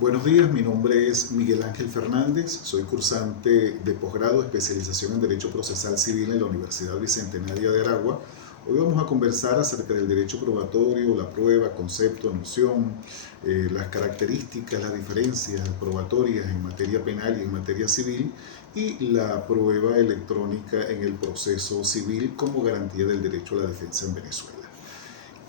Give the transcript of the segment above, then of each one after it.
Buenos días, mi nombre es Miguel Ángel Fernández, soy cursante de posgrado de especialización en Derecho Procesal Civil en la Universidad Bicentenaria de Aragua. Hoy vamos a conversar acerca del derecho probatorio, la prueba, concepto, noción, las características, las diferencias probatorias en materia penal y en materia civil y la prueba electrónica en el proceso civil como garantía del derecho a la defensa en Venezuela.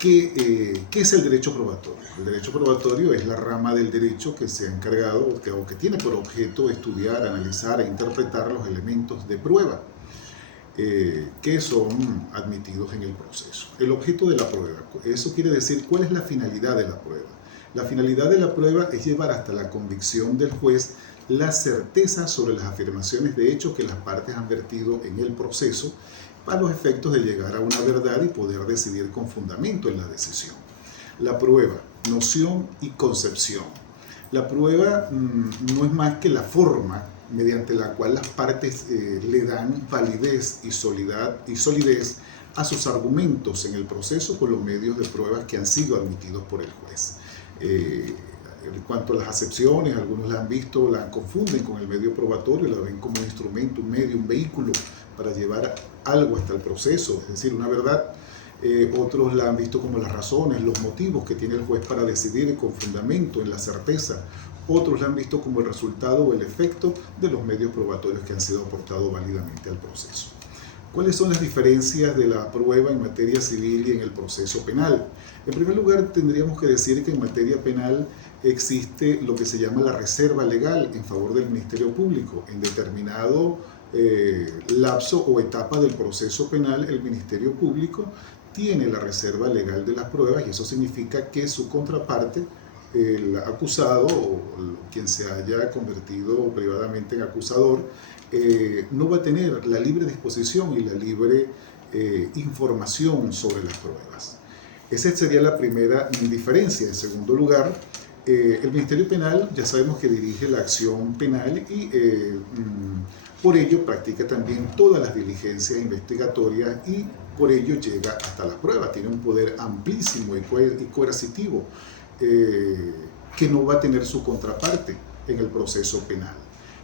¿Qué es el derecho probatorio? El derecho probatorio es la rama del derecho que se ha encargado o que tiene por objeto estudiar, analizar e interpretar los elementos de prueba que son admitidos en el proceso. El objeto de la prueba, eso quiere decir cuál es la finalidad de la prueba. La finalidad de la prueba es llevar hasta la convicción del juez la certeza sobre las afirmaciones de hecho que las partes han vertido en el proceso para los efectos de llegar a una verdad y poder decidir con fundamento en la decisión. La prueba, noción y concepción. La prueba no es más que la forma mediante la cual las partes le dan validez y solidez a sus argumentos en el proceso con los medios de pruebas que han sido admitidos por el juez. En cuanto a las acepciones, algunos la han visto, la confunden con el medio probatorio, la ven como un instrumento, un medio, un vehículo para llevar algo hasta el proceso, es decir, una verdad. Otros la han visto como las razones, los motivos que tiene el juez para decidir con fundamento en la certeza. Otros la han visto como el resultado o el efecto de los medios probatorios que han sido aportados válidamente al proceso. ¿Cuáles son las diferencias de la prueba en materia civil y en el proceso penal? En primer lugar, tendríamos que decir que en materia penal existe lo que se llama la reserva legal en favor del Ministerio Público. En determinado lapso o etapa del proceso penal, el Ministerio Público tiene la reserva legal de las pruebas y eso significa que su contraparte, el acusado o quien se haya convertido privadamente en acusador, no va a tener la libre disposición y la libre información sobre las pruebas. Esa sería la primera diferencia. En segundo lugar, el Ministerio Penal ya sabemos que dirige la acción penal y por ello practica también todas las diligencias investigatorias y por ello llega hasta las pruebas. Tiene un poder amplísimo y coercitivo que no va a tener su contraparte en el proceso penal.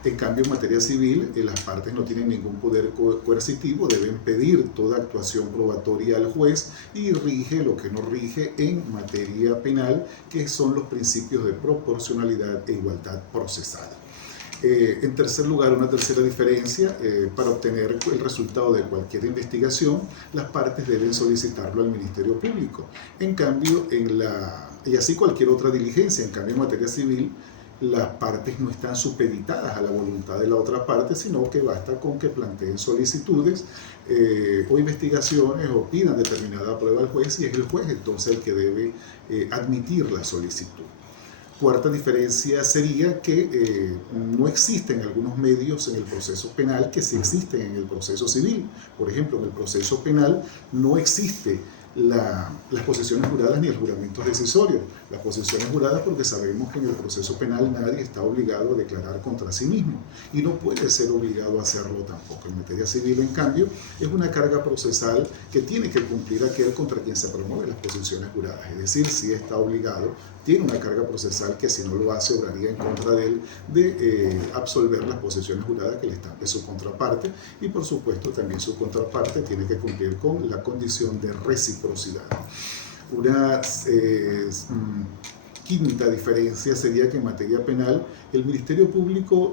En cambio, en materia civil, las partes no tienen ningún poder coercitivo, deben pedir toda actuación probatoria al juez y rige lo que no rige en materia penal, que son los principios de proporcionalidad e igualdad procesal. En tercer lugar, una tercera diferencia, para obtener el resultado de cualquier investigación, las partes deben solicitarlo al Ministerio Público. En cambio, y así cualquier otra diligencia, en cambio en materia civil, las partes no están supeditadas a la voluntad de la otra parte, sino que basta con que planteen solicitudes o investigaciones o pidan determinada prueba al juez y es el juez entonces el que debe admitir la solicitud. Cuarta diferencia sería que no existen algunos medios en el proceso penal que sí existen en el proceso civil. Por ejemplo, en el proceso penal no existe las posiciones juradas ni el juramento decisorio. Las posiciones juradas porque sabemos que en el proceso penal nadie está obligado a declarar contra sí mismo y no puede ser obligado a hacerlo tampoco. En materia civil, en cambio, es una carga procesal que tiene que cumplir aquel contra quien se promueven las posiciones juradas. Es decir, si está obligado, tiene una carga procesal que si no lo hace, obraría en contra de él de absolver las posiciones juradas que le estampe su contraparte y por supuesto también su contraparte tiene que cumplir con la condición de reciprocidad. Una quinta diferencia sería que en materia penal el Ministerio Público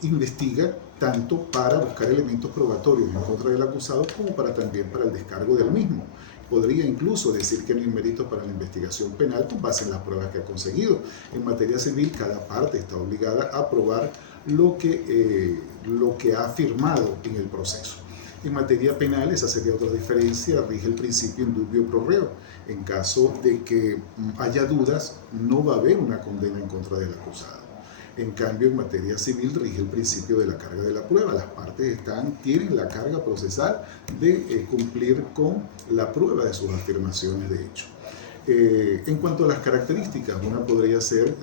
investiga tanto para buscar elementos probatorios en contra del acusado como también para el descargo del mismo. Podría incluso decir que no hay mérito para la investigación penal con base en las pruebas que ha conseguido. En materia civil, cada parte está obligada a probar lo que ha afirmado en el proceso. En materia penal, esa sería otra diferencia, rige el principio in dubio pro reo. En caso de que haya dudas, no va a haber una condena en contra del acusado. En cambio, en materia civil rige el principio de la carga de la prueba. Las partes tienen la carga procesal de cumplir con la prueba de sus afirmaciones de hecho. En cuanto a las características, una podría ser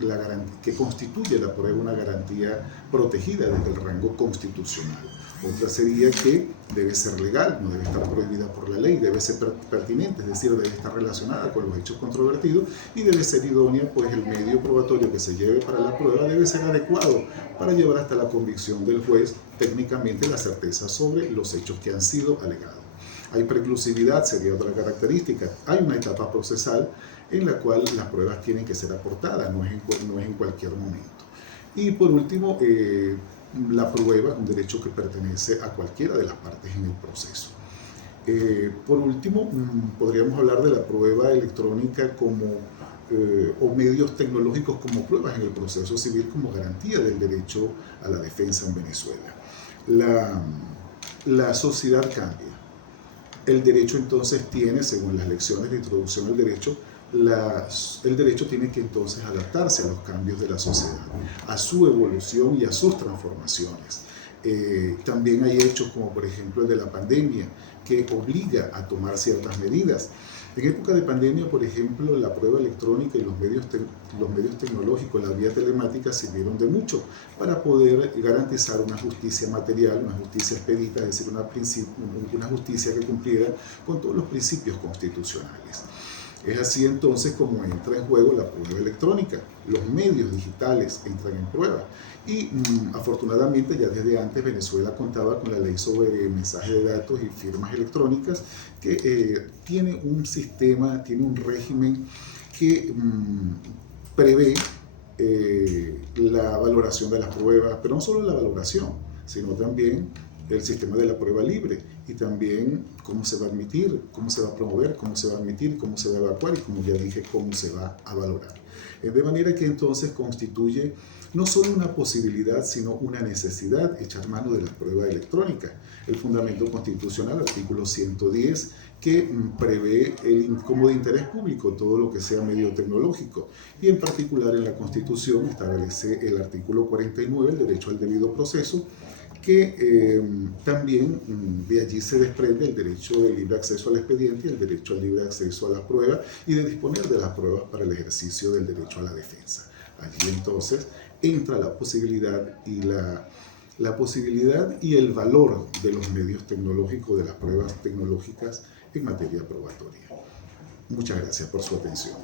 que constituye la prueba una garantía protegida desde el rango constitucional. Otra sería que debe ser legal, no debe estar prohibida por la ley, debe ser pertinente, es decir, debe estar relacionada con los hechos controvertidos y debe ser idónea, pues el medio probatorio que se lleve para la prueba debe ser adecuado para llevar hasta la convicción del juez técnicamente la certeza sobre los hechos que han sido alegados. Hay preclusividad, sería otra característica. Hay una etapa procesal en la cual las pruebas tienen que ser aportadas, no es en cualquier momento. Y por último, la prueba es un derecho que pertenece a cualquiera de las partes en el proceso. Por último, podríamos hablar de la prueba electrónica o medios tecnológicos como pruebas en el proceso civil como garantía del derecho a la defensa en Venezuela. La sociedad cambia. El derecho entonces tiene, según las lecciones de introducción al derecho, el derecho tiene que entonces adaptarse a los cambios de la sociedad, a su evolución y a sus transformaciones. También hay hechos como por ejemplo el de la pandemia, que obliga a tomar ciertas medidas. En época de pandemia, por ejemplo, la prueba electrónica y los medios tecnológicos, la vía telemática, sirvieron de mucho para poder garantizar una justicia material, una justicia expedita, es decir, una justicia que cumpliera con todos los principios constitucionales. Es así entonces como entra en juego la prueba electrónica. Los medios digitales entran en prueba. Y afortunadamente ya desde antes Venezuela contaba con la ley sobre mensaje de datos y firmas electrónicas que tiene un sistema, tiene un régimen que prevé la valoración de las pruebas, pero no solo la valoración, sino también el sistema de la prueba libre y también cómo se va a admitir, cómo se va a promover, cómo se va a admitir, cómo se va a evacuar y, como ya dije, cómo se va a valorar. De manera que entonces constituye no solo una posibilidad, sino una necesidad echar mano de la prueba electrónica. El fundamento constitucional, artículo 110, que prevé como de interés público todo lo que sea medio tecnológico. Y en particular en la Constitución establece el artículo 49, el derecho al debido proceso, que también de allí se desprende el derecho del libre acceso al expediente y el derecho al libre acceso a las pruebas y de disponer de las pruebas para el ejercicio del derecho a la defensa. Allí entonces entra la posibilidad y el valor de los medios tecnológicos, de las pruebas tecnológicas en materia probatoria. Muchas gracias por su atención.